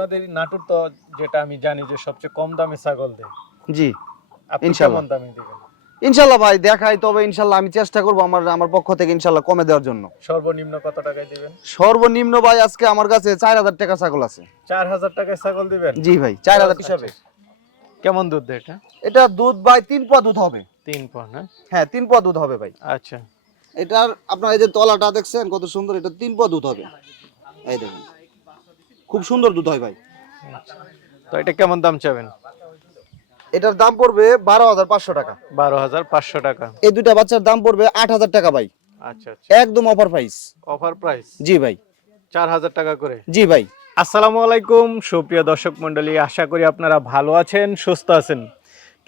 আপনাদের নাটুর তো যেটা আমি জানি যে সবচেয়ে কম দামে ছাগল দেয়। জি আপনি ইনশাল্লাহ। দামে দিবেন? ইনশাল্লাহ ভাই দেখাই তবে ইনশাল্লাহ আমি চেষ্টা করব আমার আমার পক্ষ থেকে ইনশাল্লাহ কমে দেওয়ার জন্য। সর্বনিম্ন কত টাকায় দিবেন? সর্বনিম্ন ভাই আজকে আমার কাছে চার হাজার টাকা ছাগল আছে। চার হাজার টাকায় ছাগল দিবেন? জি ভাই চার হাজার হিসাবে কেমন দুধ দেয় এটা? এটা দুধ ভাই তিন পোয়া দুধ হবে। তিন পন হ্যাঁ হ্যাঁ তিন পোয়া দুধ হবে ভাই। আচ্ছা। এটার আপনার এই যে তলাটা দেখছেন কত সুন্দর এটা তিন পোয়া দুধ হবে। এই দেখুন। খুব সুন্দর দুধ হয় ভাই। তো এটা কেমন দাম চাবেন? এটার দাম পড়বে বারো হাজার পাঁচশো টাকা। বারো হাজার পাঁচশো টাকা। এই দুইটা বাচ্চার দাম পড়বে আট হাজার টাকা ভাই। আচ্ছা আচ্ছা। একদম অফার প্রাইস অফার প্রাইস জি ভাই। চার হাজার টাকা করে? জি ভাই। আসসালামু আলাইকুম সুপ্রিয় দর্শক মণ্ডলী আশা করি আপনারা ভালো আছেন সুস্থ আছেন।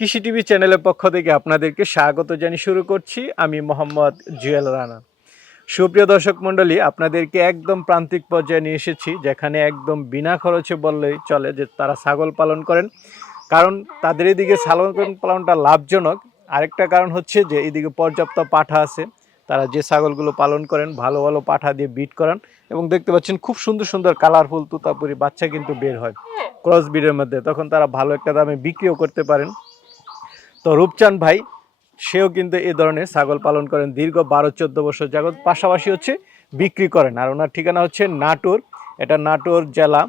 কৃষি টিভি চ্যানেলের পক্ষ থেকে আপনাদেরকে স্বাগত জানিয়ে শুরু করছি। আমি মোহাম্মদ জুয়েল রানা। সুপ্রিয় দর্শক মণ্ডলী, আপনাদেরকে একদম প্রান্তিক পর্যায়ে নিয়ে এসেছি, যেখানে একদম বিনা খরচে বললেই চলে যে তারা ছাগল পালন করেন। কারণ তাদের এদিকে ছাগল পালনটা লাভজনক। আরেকটা কারণ হচ্ছে যে, এদিকে পর্যাপ্ত পাঠা আছে। তারা যে ছাগলগুলো পালন করেন, ভালো ভালো পাঠা দিয়ে বিট করান এবং দেখতে পাচ্ছেন খুব সুন্দর সুন্দর কালারফুল তুতাপুরি বাচ্চা কিন্তু বের হয় ক্রস ব্রিডের মধ্যে। তখন তারা ভালো একটা দামে বিক্রিও করতে পারেন। তো রূপচাঁদ ভাই সেও কিন্তু এই ধরনের ছাগল পালন করেন। দীর্ঘ বারো চোদ্দ বছর যাবত পাশাপাশি হচ্ছে বিক্রি করেন। আর ওনার ঠিকানা হচ্ছে নাটোর। এটা নাটোর জেলা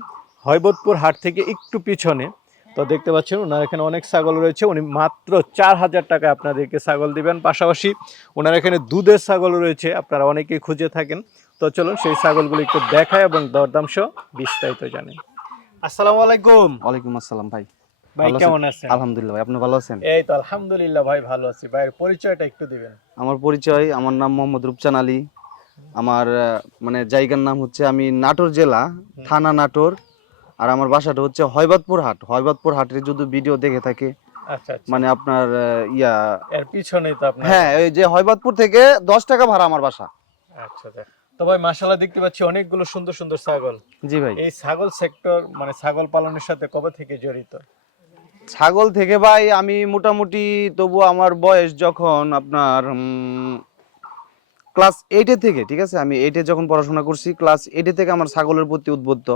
হৈবতপুর হাট থেকে একটু পিছনে। তো দেখতে পাচ্ছেন ওনার এখানে অনেক ছাগল রয়েছে। উনি মাত্র চার হাজার টাকা আপনাদেরকে ছাগল দিবেন। পাশাপাশি ওনার এখানে দুধের ছাগল রয়েছে। আপনারা অনেকেই খুঁজে থাকেন। তো চলুন সেই ছাগলগুলো একটু দেখায় এবং দরদাম সহ বিস্তারিত জানেন আসসালামু আলাইকুম। ওয়ালাইকুম আসসালাম ভাই। ভাই কেমন আছেন? আলহামদুলিল্লাহ ভাই আপনি ভালো আছেন? এই তো আলহামদুলিল্লাহ ভাই ভালো আছি। ভাইয়ের পরিচয়টা একটু দিবেন। আমার পরিচয় আমার নাম মোহাম্মদ রূপচান আলী। আমার মানে জায়গার নাম হচ্ছে আমি নাটোর জেলা থানা নাটোর। আর আমার বাসাটা হচ্ছে হয়বাদপুর হাট। হয়বাদপুর হাটের যদি ভিডিও দেখে থাকে আচ্ছা আচ্ছা। মানে আপনার ইয়া। এর পিছনেই তো আপনার। হ্যাঁ এই যে হয়বাদপুর থেকে দশ টাকা ভাড়া আমার বাসা। আচ্ছা। তো ভাই মাশাআল্লাহ দেখতে পাচ্ছি অনেকগুলো সুন্দর সুন্দর ছাগল। জি ভাই। এই ছাগল সেক্টর মানে ছাগল পালনের সাথে কবে থেকে জড়িত? ছাগল থেকে ভাই আমি মোটামুটি তবু আমার বয়স যখন আপনার ক্লাস এইটে থেকে ঠিক আছে? আমি এইটে যখন পড়াশোনা করছি ক্লাস এইটে থেকে আমার ছাগলের প্রতি উদ্বুদ্ধ।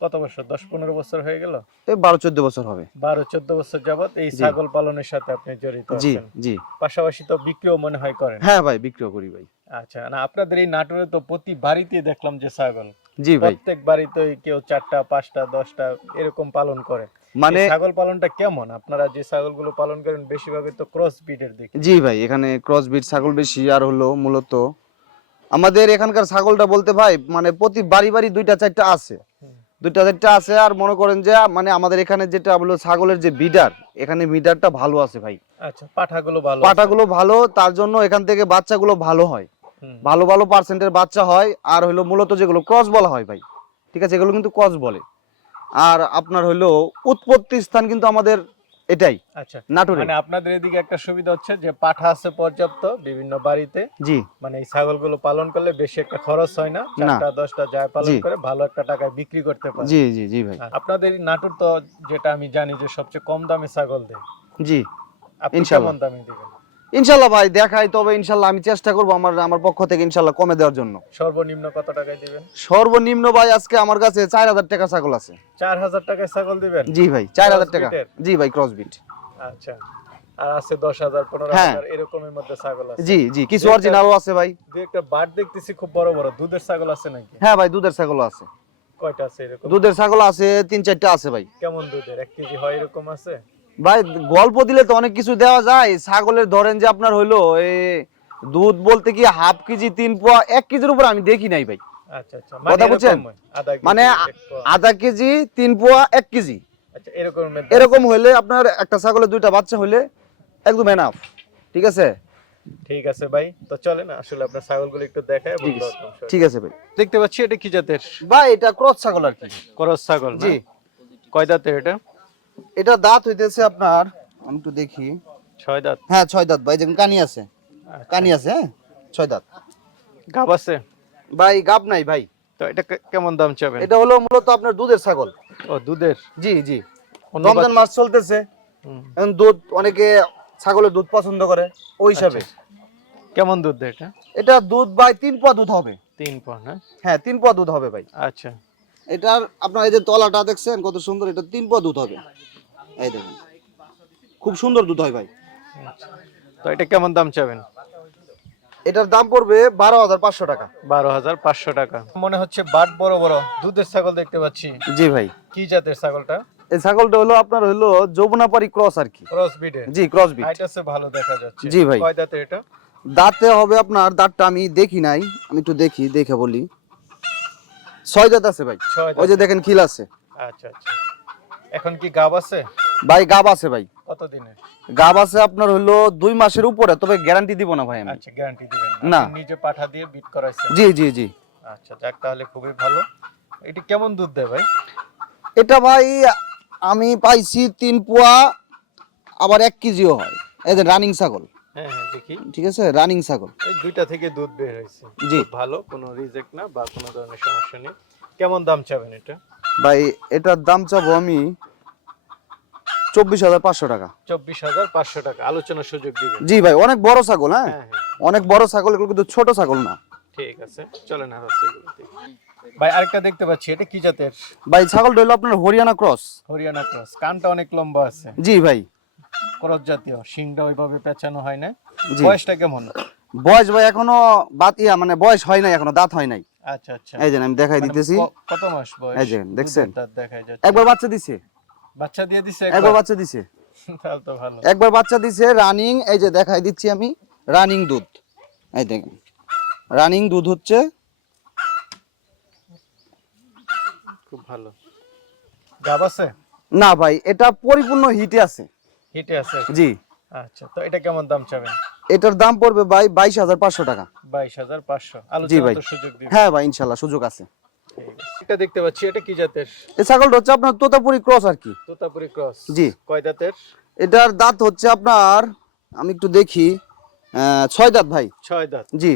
কত বছর? দশ পনেরো বছর হয়ে গেল? এই বারো চোদ্দ বছর হবে। বারো চোদ্দ বছর যাবত এই ছাগল পালনের সাথে আপনি জড়িত জি জি। পাশাপাশি তো বিক্রিও মনে হয় করেন। হ্যাঁ ভাই বিক্রিও করি ভাই। আচ্ছা না আপনাদের এই নাটোরে তো প্রতি বাড়িতে দেখলাম যে ছাগল। জি ভাই। প্রত্যেক বাড়িতেই কেউ চারটা পাঁচটা দশটা এরকম পালন করে মানে ছাগল পালনটা কেমন? আপনারা যে ছাগলগুলো পালন করেন বেশিরভাগই তো ক্রস ব্রিডের দিকে জি ভাই এখানে ক্রস বিট ছাগল বেশি আর হলো মূলত আমাদের এখানকার ছাগলটা বলতে ভাই মানে প্রতি বাড়ি বাড়ি দুইটা চারটা আছে। দুইটা চারটা আছে আর মনে করেন যে মানে আমাদের এখানে যেটা হলো ছাগলের যে বিডার এখানে বিডারটা ভালো আছে ভাই। আচ্ছা পাঠাগুলো ভালো আছে। পাটাগুলো ভালো তার জন্য এখান থেকে বাচ্চাগুলো ভালো হয়। ভালো ভালো পার্সেন্টের বাচ্চা হয় আর হলো মূলত যেগুলো ক্রস বলা হয় ভাই ঠিক আছে? এগুলো কিন্তু ক্রস বলে। আর আপনার হলো উৎপত্তি স্থান কিন্তু আমাদের এটাই আচ্ছা নাটোরে। মানে আপনাদের এদিকে একটা সুবিধা হচ্ছে যে পাঠা আছে পর্যাপ্ত বিভিন্ন বাড়িতে। জি। মানে এই ছাগলগুলো পালন করলে বেশি একটা খরচ হয় না চারটা দশটা যায় পালন করে ভালো একটা টাকায় বিক্রি করতে পারে। জি জি জি ভাই। আপনাদের নাটোর তো যেটা আমি জানি যে সবচেয়ে কম দামে ছাগল দেয়। জি আপনি কেমন দামে দিবেন? ইনশাল্লাহ ভাই দেখাই তবে ইনশাল্লাহ আমি চেষ্টা করব আমার আমার পক্ষ থেকে ইনশাল্লাহ কমে দেওয়ার জন্য। সর্বনিম্ন কত টাকায় দিবেন? সর্বনিম্ন ভাই আজকে আমার কাছে চার হাজার টাকা ছাগল আছে। চার হাজার টাকায় ছাগল দিবেন? জি ভাই চার হাজার টাকা। জি ভাই ক্রস বিট আচ্ছা। আর আছে দশ হাজার পনেরো হ্যাঁ। হাজার এরকমের মধ্যে ছাগল আছে। জি জি কিছু অরিজিনালও আছে ভাই। দু একটা বাট দেখতেছি খুব বড় বড়। দুধের ছাগল আছে নাকি? হ্যাঁ ভাই দুধের ছাগলও আছে। কয়টা আছে এরকম? দুধের ছাগল আছে তিন চারটা আছে ভাই। কেমন দুধের? এক কেজি হয় এরকম আছে? ভাই গল্প দিলে তো অনেক কিছু দেওয়া যায়। ছাগলের ধরেন যে আপনার হইল দুধ বলতে কি হাফ কেজি তিন পোয়া এক কেজির উপর আমি দেখি নাই ভাই। আচ্ছা আচ্ছা। কথা বুঝছেন? হয়, আধা কেজি, মানে আধা কেজি তিন পোয়া এক কেজি। আচ্ছা এরকম এরকম হইলে আপনার একটা ছাগলের দুইটা বাচ্চা হইলে একদম এনাফ ঠিক আছে? ঠিক আছে ভাই তো চলেন আসলে আপনার ছাগলগুলো একটু দেখায় ঠিক আছে। ভাই। দেখতে পাচ্ছি এটা কি জাতের? ভাই এটা ক্রস ছাগল আর কি। ক্রস ছাগল জি। জি কয় দাঁতের এটা? এটা দাঁত হইতেছে আপনার আমি একটু দেখি। ছয় দাঁত। হ্যাঁ ছয় দাঁত ভাই যেমন কানি আছে। আচ্ছা। কানি আছে হ্যাঁ? ছয় দাঁত। গাব আছে? ভাই গাব নাই ভাই। তো এটা কেমন দাম চাবেন? এটা হলো মূলত আপনার দুধের ছাগল। ও দুধের? জি জি। রমজান মাস চলতেছে। এখন দুধ অনেকে ছাগলের দুধ পছন্দ করে ওই হিসাবে। আচ্ছা। কেমন দুধ এটা? এটা দুধ ভাই তিন পোয়া দুধ হবে। তিন পন হ্যাঁ হ্যাঁ তিন পোয়া দুধ হবে ভাই। আচ্ছা। এটার আপনার এই যে তলাটা দেখছেন কত সুন্দর এটা তিন পদ দুধ হবে। এই দেখুন। খুব সুন্দর দুধ হয় ভাই। তো এটা কেমন দাম চাবেন? এটার দাম পড়বে বারো হাজার পাঁচশো টাকা। বারো হাজার পাঁচশো টাকা। মনে হচ্ছে বাট বড় বড় দুধের ছাগল দেখতে পাচ্ছি। জি ভাই। কি জাতের ছাগলটা? এই ছাগলটা হলো আপনার হলো যৌবনাপারি ক্রস আর কি। ক্রস বিডে জি ক্রস বিট হাইট আছে ভালো দেখা যাচ্ছে। জি ভাই। কয় দাঁতের এটা? দাঁতে হবে আপনার দাঁতটা আমি দেখি নাই আমি একটু দেখি দেখে বলি। ছয় দাঁত আছে ভাই। ছয় ওই যে দেখেন খিল আছে। আচ্ছা আচ্ছা। এখন কি গাব আছে? ভাই গাব আছে ভাই। কত দিনে গাব আছে আপনার হলো দুই মাসের উপরে তবে গ্যারান্টি দিব না ভাই আমি। আচ্ছা গ্যারান্টি দিবেন না। নিজে পাঠা দিয়ে বিট করাইছেন। জি জি জি। আচ্ছা যাক তাহলে খুবই ভালো। এটি কেমন দুধ দেয় ভাই? এটা ভাই আমি পাইছি তিন পোয়া আবার এক কেজিও হয়। এই যে রানিং ছাগল। হ্যাঁ হ্যাঁ দেখি। ঠিক আছে? রানিং ছাগল। এই দুইটা থেকে দুধ বের হয়েছে। জি। ভালো কোনো রিজেক্ট না বা কোনো ধরনের সমস্যা নেই। কেমন দাম চাবেন এটা? ভাই এটার দাম চাবো আমি চব্বিশ হাজার পাঁচশো টাকা। চব্বিশ হাজার পাঁচশো টাকা। আলোচনার সুযোগ দিবেন জি ভাই অনেক বড় ছাগল হ্যাঁ? হ্যাঁ হ্যাঁ। অনেক বড় ছাগল এগুলো কিন্তু ছোট ছাগল না। ঠিক আছে চলেন আর ভাই আরেকটা দেখতে পাচ্ছি এটা কি জাতের? ভাই ছাগলটা হলো আপনার হরিয়ানা ক্রস। হরিয়ানা ক্রস কানটা অনেক লম্বা আছে। জি ভাই। ক্রস জাতীয় শিংটা ওইভাবে পেঁচানো হয় না। বয়সটা কেমন? বয়স ভাই এখনও বাত ইয়া মানে বয়স হয় নাই এখনও দাঁত হয় নাই। আচ্ছা আচ্ছা। এই যে আমি দেখাই মানে দিতেছি। কত মাস বয়স? এই যে, দেখছেন? দাঁত দেখাই যাচ্ছে। একবার বাচ্চা দিছে? বাচ্চা দিয়ে দিছে একবার বাচ্চা দিছে। তাহলে তো ভালো। একবার বাচ্চা দিছে রানিং এই যে দেখাই দিচ্ছি আমি রানিং দুধ। এই দেখেন রানিং দুধ হচ্ছে খুব ভালো। গাব আছে? না ভাই এটা পরিপূর্ণ হিটে আছে। হিটে আছে? জি। আচ্ছা তো এটা কেমন দাম চাবেন? এটার দাম পড়বে ভাই বাইশ হাজার পাঁচশো টাকা। বাইশ হাজার পাঁচশো। জি ভাই। সুযোগ হ্যাঁ ভাই ইনশাল্লাহ সুযোগ আছে। এটা দেখতে পাচ্ছি এটা কি জাতের? এই ছাগলটা হচ্ছে আপনার তোতাপুরি ক্রস আর কি। তোতাপুরি ক্রস। জি। কয় দাঁতের? এটার দাঁত হচ্ছে আপনার আমি একটু দেখি ছয় দাঁত ভাই। ছয় দাঁত। জি।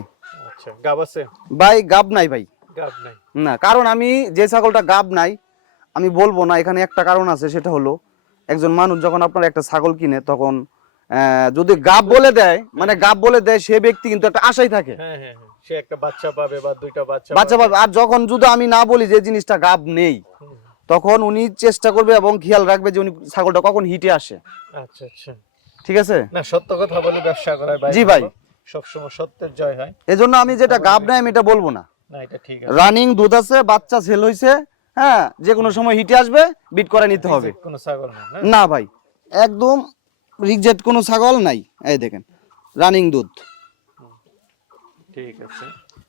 আচ্ছা গাব আছে? ভাই গাব নাই ভাই। গাব নাই। না কারণ আমি যে ছাগলটা গাব নাই আমি বলব না এখানে একটা কারণ আছে সেটা হলো একজন মানুষ যখন আপনার একটা ছাগল কিনে তখন যদি গাব বলে দেয় মানে গাব বলে দেয় সে ব্যক্তি কিন্তু একটা আশাই থাকে। হ্যাঁ হ্যাঁ হ্যাঁ। সে একটা বাচ্চা পাবে বা দুইটা বাচ্চা বাচ্চা পাবে। আর যখন যদি আমি না বলি যে জিনিসটা গাব নেই তখন উনি চেষ্টা করবে এবং খেয়াল রাখবে যে উনি ছাগলটা কখন হিটে আসে। আচ্ছা আচ্ছা। ঠিক আছে? না সত্য কথা বলে ব্যবসা করায় ভাই। জি ভাই। সবসময় সত্যের জয় হয়। এজন্য আমি যেটা গাব নাই আমি এটা বলব না। না এটা ঠিক আছে। রানিং দুধ আছে বাচ্চা সেল হয়েছে হ্যাঁ যে কোনো সময় হিটে আসবে বিট করে নিতে হবে। কোনো ছাগল না ভাই একদম রিজেক্ট কোনো ছাগল নাই? এই দেখেন রানিং দুধ। ঠিক আছে।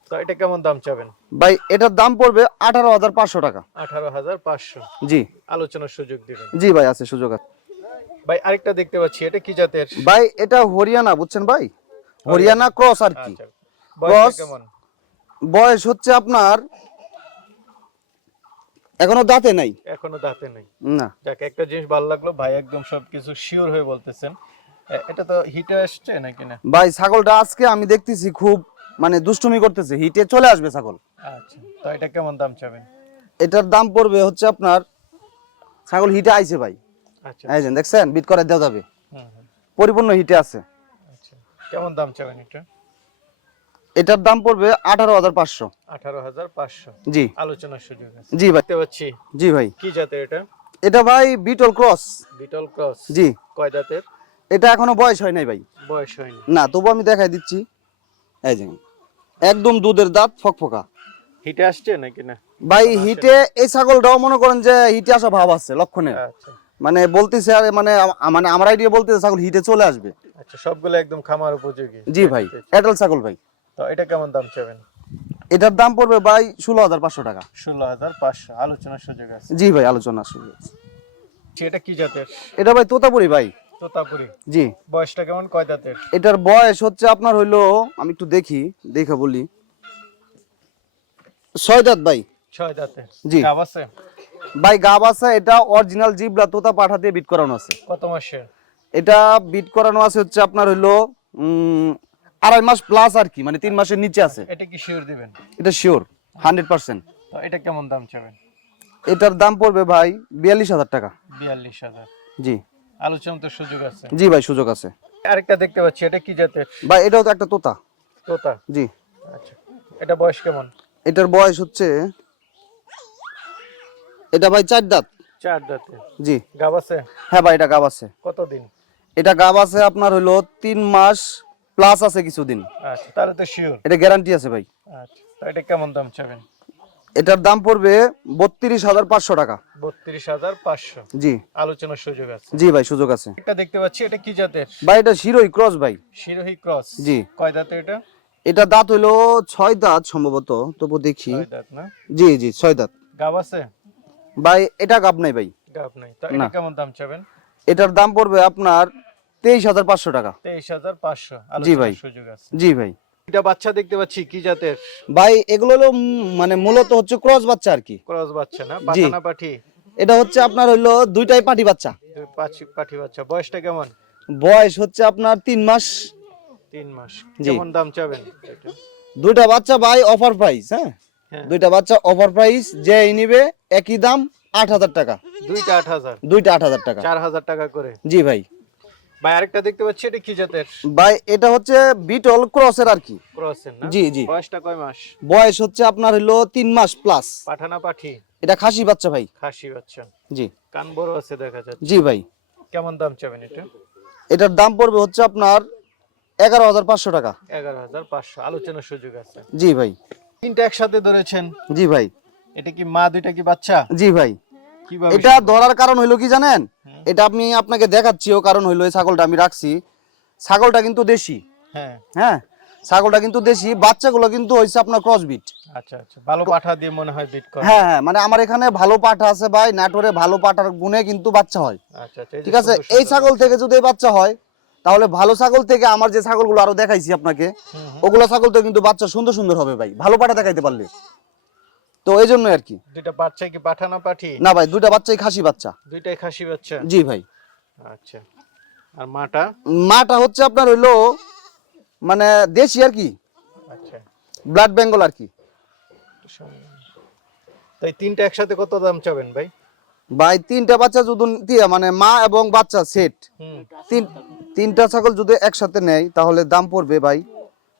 তো এটা কেমন দাম চাবেন? ভাই এটার দাম পড়বে আঠারো হাজার পাঁচশো টাকা। আঠারো হাজার পাঁচশো। জি। আলোচনার সুযোগ দিবেন। জি ভাই আছে সুযোগ আছে। ভাই আরেকটা দেখতে পাচ্ছি এটা কি জাতের? ভাই এটা হরিয়ানা বুঝছেন ভাই? হরিয়ানা ক্রস আর কি। আচ্ছা। বয়স হচ্ছে আপনার এখনও দাঁতে নাই? এখনও দাঁতে নাই। না। যাক একটা জিনিস ভালো লাগল ভাই একদম সবকিছু শিওর হয়ে বলতেছেন। এটা তো হিটে আসছে নাকি না? ভাই ছাগলটা আজকে আমি দেখতেছি খুব মানে দুষ্টুমি করতেছে হিটে চলে আসবে ছাগল। আচ্ছা তো এটা কেমন দাম চাবেন? এটার দাম পড়বে হচ্ছে আপনার ছাগল হিটে আইছে ভাই। আচ্ছা। এই দেখছেন বিট করে দেওয়া যাবে। পরিপূর্ণ হিটে আছে। আচ্ছা কেমন দাম চাবেন এটা? এটার দাম পড়বে আঠারো হাজার পাঁচশো। আঠারো হাজার পাঁচশো। জি। আলোচনার সুযোগ জি ভাই। পাচ্ছি। জি ভাই। কি জাতের এটা? এটা ভাই বিটল ক্রস। বিটল ক্রস। জি। কয় দাঁতের এটা এখনও বয়স হয় নাই ভাই। বয়স হয়নি না তবু আমি দেখাই দিচ্ছি। এই যে একদম দুধের দাঁত ফকফকা। হিটে আসছে নাকি না? ভাই হিটে এই ছাগলটাও মনে করেন যে হিটে আসা ভাব আছে লক্ষণে আচ্ছা। মানে বলতেছে আর মানে মানে আমার আইডিয়া বলতেছে ছাগল হিটে চলে আসবে। আচ্ছা সবগুলো একদম খামার উপযোগী। জি ভাই এটাল ছাগল ভাই। তো এটা কেমন দাম চাবেন এটার দাম পড়বে ভাই ষোলো হাজার পাঁচশো টাকা। ষোলো হাজার পাঁচশো আলোচনার সুযোগ আছে। জি ভাই আলোচনা শুরু হয়েছে। এটা কি জাতের? এটা ভাই তোতাপুরি ভাই। তোতাপুরি। জি। বয়সটা কেমন? কয় দাঁতের এটার বয়স হচ্ছে আপনার হইল আমি একটু দেখি দেখে বলি। ছয় দাঁত ভাই। ছয় দাঁতের জি। গাব আছে? ভাই গাব আছে এটা অরিজিনাল জিবলা তোতা পাঠা দিয়ে বিট করানো আছে। কত মাসের? এটা বিট করানো আছে হচ্ছে আপনার হইল আড়াই মাস প্লাস আর কি মানে তিন মাসের নিচে আছে। এটা কি শিওর দিবেন? এটা শিওর হান্ড্রেড পার্সেন্ট তো এটা কেমন দাম চাবেন? এটার দাম পড়বে ভাই বিয়াল্লিশ হাজার টাকা। বিয়াল্লিশ হাজার। জি। আলোচনা তো সুযোগ আছে। জি ভাই সুযোগ আছে। আরেকটা দেখতে পাচ্ছি এটা কি জাতের? ভাই এটাও তো একটা তোতা। তোতা? জি। আচ্ছা। এটা বয়স কেমন? এটার বয়স হচ্ছে এটা ভাই চার দাঁত। চার দাঁতে। জি। গাব আছে? হ্যাঁ ভাই এটা গাব আছে। কতদিন? এটা গাব আছে আপনার হলো তিন মাস প্লাস আছে কিছুদিন। আচ্ছা তাহলে তো শিওর এটা গ্যারান্টি আছে ভাই। আচ্ছা তো এটা কেমন দাম চাবেন? এটার দাম পড়বে বত্রিশ হাজার পাঁচশো টাকা। বত্রিশ হাজার পাঁচশো। জি। আলোচনার সুযোগ আছে। জি ভাই সুযোগ আছে। একটা দেখতে পাচ্ছি এটা কি জাতের? ভাই এটা শিরোই ক্রস ভাই। শিরোহী ক্রস। জি। কয় দাঁতে এটা? এটা দাঁত হইল ছয় দাঁত সম্ভবত তবু দেখি। ছয় দাঁত না? জি জি ছয় দাঁত। গাব আছে? ভাই এটা গাব নাই ভাই। গাব নাই। তো এটা কেমন দাম চাবেন? এটার দাম পড়বে আপনার তেইশ হাজার পাঁচশো টাকা। তেইশ হাজার পাঁচশো জি ভাই। সুযোগ আছে। জি ভাই। এটা বাচ্চা দেখতে পাচ্ছি কি জাতের? ভাই এগুলো হলো মানে মূলত হচ্ছে ক্রস বাচ্চা আর কি। ক্রস বাচ্চা না। পাঠানা পাঠি? এটা হচ্ছে আপনার হইল দুইটাই পাটি বাচ্চা। বাচ্চা। বয়সটা কেমন? বয়স হচ্ছে আপনার তিন মাস। তিন মাস। কেমন দাম চাবেন? দুইটা বাচ্চা ভাই অফার প্রাইস হ্যাঁ? হ্যাঁ। দুইটা বাচ্চা অফার প্রাইস যে নিবে একই দাম আট হাজার টাকা। দুইটা আট হাজার। দুইটা আট হাজার টাকা। চার হাজার টাকা করে। জি ভাই। ভাই আরেকটা দেখতে পাচ্ছি এটা কি জাতের? ভাই এটা হচ্ছে বিটল ক্রসের আর কি। ক্রসের না? জি জি। বয়সটা কয় মাস? বয়স হচ্ছে আপনার হলো তিন মাস প্লাস পাঠানা পাঠি? এটা খাসি বাচ্চা ভাই। খাসি বাচ্চা। জি। কান বড় আছে দেখা যাচ্ছে। জি ভাই। কেমন দাম চাবেন এটা? এটার দাম পড়বে হচ্ছে আপনার এগারো হাজার পাঁচশো টাকা। এগারো হাজার পাঁচশো আলোচনার সুযোগ আছে। জি ভাই। তিনটা একসাথে ধরেছেন। জি ভাই। এটা কি মা দুইটা কি বাচ্চা? জি ভাই। এটা ধরার কারণ হইল কি জানেন? এটা আপনি আপনাকে দেখাচ্ছিও কারণ হইল এই ছাগলটা আমি রাখছি। ছাগলটা কিন্তু দেশি। হ্যাঁ। হ্যাঁ? ছাগলটা কিন্তু দেশি বাচ্চাগুলো কিন্তু হয়েছে আপনার ক্রসবিট আচ্ছা আচ্ছা। ভালো পাঠা দিয়ে মনে হয় বিট করে। হ্যাঁ হ্যাঁ। মানে আমার এখানে ভালো পাঠা আছে ভাই নাটোরে ভালো পাঠার গুণে কিন্তু বাচ্চা হয়। আচ্ছা আচ্ছা ঠিক আছে? এই ছাগল থেকে যদি বাচ্চা হয় তাহলে ভালো ছাগল থেকে আমার যে ছাগলগুলো আরও দেখাইছি আপনাকে। ওগুলো ছাগল তো কিন্তু বাচ্চা সুন্দর সুন্দর হবে ভাই। ভালো পাঠা দেখাইতে পারলে। তো এই জন্য আর কি। দুইটা বাচ্চা কি পাঠানা পাঠি? না ভাই দুইটা বাচ্চাই খাসি বাচ্চা। দুইটাই খাসি বাচ্চা? জি ভাই। আচ্ছা। আর মাটা? মাটা হচ্ছে আপনার হইল মানে দেশি আর কি। আচ্ছা। ব্লাড বেঙ্গল আর কি। তাই। তিনটা একসাথে কত দাম চাবেন ভাই? ভাই তিনটা বাচ্চা যদি দিয়ে মানে মা এবং বাচ্চা সেট তিন তিনটা ছাগল যদি একসাথে নেয় তাহলে দাম পড়বে ভাই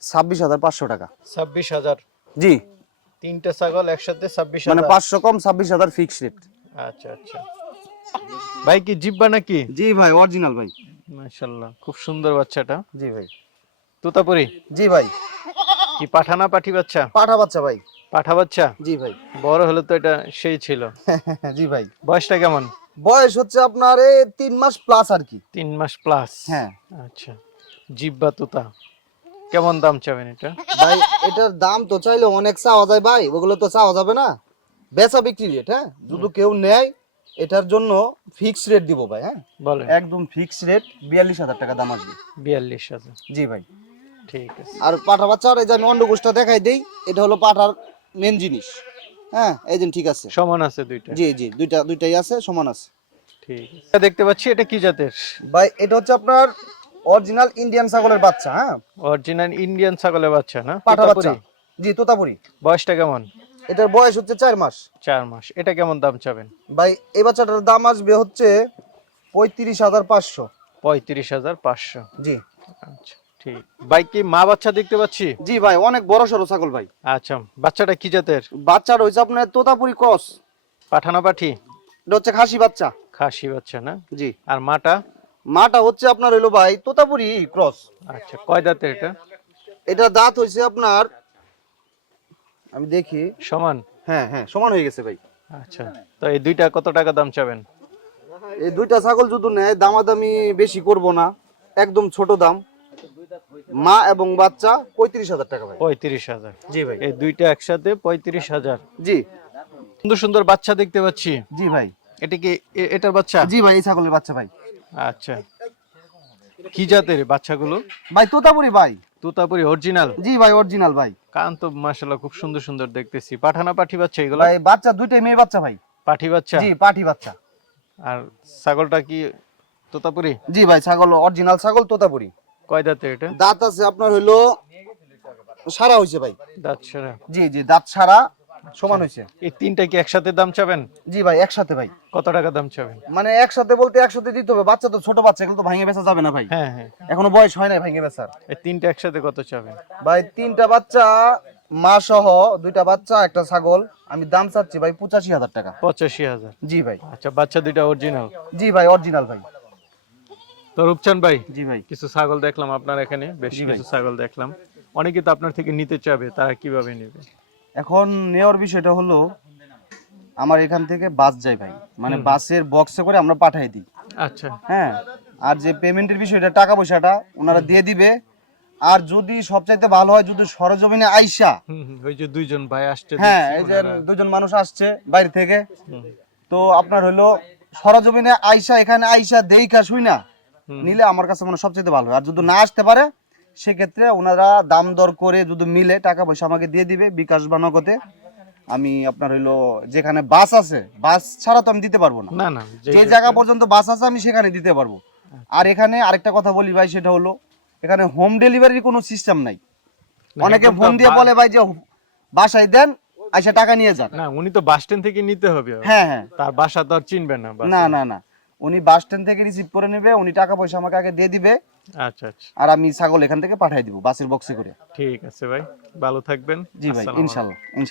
ছাব্বিশ হাজার পাঁচশো টাকা। ছাব্বিশ হাজার। জি। তিনটা ছাগল একসাথে ছাব্বিশ মানে পাঁচশো কম ছাব্বিশ হাজার ফিক্স রেট আচ্ছা আচ্ছা। ভাই কি জিব্বা নাকি? জি ভাই অরিজিনাল ভাই। মাশাল্লাহ খুব সুন্দর বাচ্চাটা। জি ভাই। তোতাপুরি? জি ভাই। কি পাঠানা পাঠি বাচ্চা? পাঠা বাচ্চা ভাই। পাঠা বাচ্চা? জি ভাই। বড় হলে তো এটা সেই ছিল। জি ভাই। বয়সটা কেমন? বয়স হচ্ছে আপনার তিন মাস প্লাস আর কি। তিন মাস প্লাস হ্যাঁ। আচ্ছা। জিব্বা তোতা। কেমন দাম চাবেন এটা? ভাই এটার দাম তো চাইলে অনেক চাওয়া যায় ভাই ওগুলো তো চাওয়া যাবে না। বেচা বিক্রি রেট হ্যাঁ? যদি কেউ নেয় এটার জন্য ফিক্স রেট দিব ভাই হ্যাঁ? বলেন। একদম ফিক্স রেট বিয়াল্লিশ হাজার টাকা দাম আসবে। বিয়াল্লিশ হাজার। জি ভাই। ঠিক আছে। আর পাঠা বাচ্চার এই যে আমি অন্ডকোষটা দেখাই দেই এটা হলো পাঠার মেন জিনিস। হ্যাঁ এই দিন ঠিক আছে। সমান আছে দুইটা। জি জি দুইটা দুইটাই আছে সমান আছে। ঠিক আছে। এটা দেখতে পাচ্ছি এটা কি জাতের? ভাই এটা হচ্ছে আপনার অরিজিনাল ইন্ডিয়ান ছাগলের বাচ্চা হ্যাঁ? অরিজিনাল ইন্ডিয়ান ছাগলের বাচ্চা না? পাঠা বাচ্চা। জি তোতাপুরি। বয়সটা কেমন? এটার বয়স হচ্ছে চার মাস। চার মাস। এটা কেমন দাম চাবেন? ভাই এই বাচ্চাটার দাম আসবে হচ্ছে পঁয়ত্রিশ হাজার পাঁচশো। পঁয়ত্রিশ হাজার পাঁচশো। জি। আচ্ছা ঠিক। ভাই কি মা বাচ্চা দেখতে পাচ্ছি? জি ভাই অনেক বড় সড়ো ছাগল ভাই। আচ্ছা বাচ্চাটা কি জাতের? বাচ্চার হয়েছে আপনার তোতাপুরি ক্রস। পাঠানা পাঠি? এটা হচ্ছে খাসি বাচ্চা। খাসি বাচ্চা না? জি। আর মাটা? মাটা হচ্ছে আপনার হইল ভাই তোতাপুরি ক্রস। আচ্ছা কয় দাঁতের এটা? এটা দাঁত হয়েছে আপনার আমি দেখি। সমান? হ্যাঁ হ্যাঁ সমান হয়ে গেছে ভাই। আচ্ছা তো এই দুইটা কত টাকা দাম চাবেন? এই দুইটা ছাগল যদি নেয় দামাদামি বেশি করব না একদম ছোট দাম। মা এবং বাচ্চা পঁয়ত্রিশ হাজার টাকা ভাই। পঁয়ত্রিশ হাজার। জি ভাই। এই দুইটা একসাথে পঁয়ত্রিশ হাজার। জি। সুন্দর সুন্দর বাচ্চা দেখতে পাচ্ছি। জি ভাই। এটা কি এটার বাচ্চা? জি ভাই এই ছাগলের বাচ্চা ভাই। আচ্ছা। কি জাতের বাচ্চাগুলো? ভাই তোতাপুরি ভাই। তুতাপুরি অরিজিনাল জি ভাই অরিজিনাল ভাই। কান তো মাশাল্লাহ খুব সুন্দর সুন্দর দেখতেছি। পাঠানা পাঠি বাচ্চা এগুলো? ভাই বাচ্চা দুইটাই মেয়ে বাচ্চা ভাই। পাঠি বাচ্চা? জি পাঠি বাচ্চা। আর ছাগলটা কি তোতাপুরি? জি ভাই ছাগল অরিজিনাল ছাগল তোতাপুরি। কয় দাঁতের এটা? দাঁত আছে আপনার হইল সারা হইছে ভাই। দাঁত সেরা। জি জি দাঁত সারা। সমান হইছে এই তিনটা কি একসাথে দাম চাবেন? জি ভাই একসাথে ভাই। কত টাকা দাম চাবেন? মানে একসাথে বলতে একসাথে দিতে হবে। বাচ্চা তো ছোট বাচ্চা তো ভাঙে বেচা যাবে না ভাই। হ্যাঁ হ্যাঁ। এখনও বয়স হয় না ভাঙে বেচার। এই তিনটা একসাথে কত চাবেন? ভাই তিনটা বাচ্চা মা সহ দুইটা বাচ্চা একটা ছাগল। আমি দাম চাচ্ছি ভাই পঁচাশি হাজার টাকা। পঁচাশি হাজার। জি ভাই। আচ্ছা বাচ্চা দুইটা অরিজিনাল জি ভাই অরিজিনাল ভাই। তো রূপচান ভাই জি ভাই। কিছু ছাগল দেখলাম আপনার এখানে। বেশ কিছু ছাগল দেখলাম। অনেকে তো আপনার থেকে নিতে চাবে তারা কীভাবে নেবে? এখন নেওয়ার বিষয়টা হলো আমার এখান থেকে বাস যায় ভাই। মানে বাসের বক্সে করে আমরা পাঠাই দিই। আচ্ছা। হ্যাঁ? আর যে পেমেন্টের বিষয়টা টাকা পয়সাটা ওনারা দিয়ে দিবে। আর যদি সবচাইতে ভালো হয় যদি সরজমিনে আইসা ওই যে দুইজন ভাই আসছে হ্যাঁ এই যে। দুজন মানুষ আসছে বাইরে থেকে। তো আপনার হলো সরজমিনে আইসা এখানে আইসা দেইখা শুই না নিলে আমার কাছে মনে সবচেয়ে ভালো হয়। আর যদি না আসতে পারে সেক্ষেত্রে ওনারা দাম দর করে যদি মিলে টাকা পয়সা আমাকে দিয়ে দিবে বিকাশ বা নগদে আমি আপনার হইল যেখানে বাস আছে বাস ছাড়া তো আমি দিতে পারব না। না না যে জায়গা পর্যন্ত বাস আছে আমি সেখানে দিতে পারব। আর এখানে আরেকটা কথা বলি ভাই সেটা হলো এখানে হোম ডেলিভারির কোনো সিস্টেম নাই। অনেকে ফোন দিয়ে বলে ভাই যে বাসায় দেন আইসা টাকা নিয়ে যান। না উনি তো বাস স্ট্যান্ড থেকে নিতে হবে। হ্যাঁ হ্যাঁ। তার বাসা তো আর চিনবে না না না না। উনি বাস স্ট্যান্ড থেকে রিসিভ করে নেবে উনি টাকা পয়সা আমাকে আগে দিয়ে দিবে। আচ্ছা আচ্ছা। আর আমি ছাগল এখান থেকে পাঠিয়ে দিব বাসের বক্সে করে। ঠিক আছে ভাই ভালো থাকবেন। জি ভাই ইনশাআল্লাহ। ইনশাল্লাহ ইনশাল্লাহ।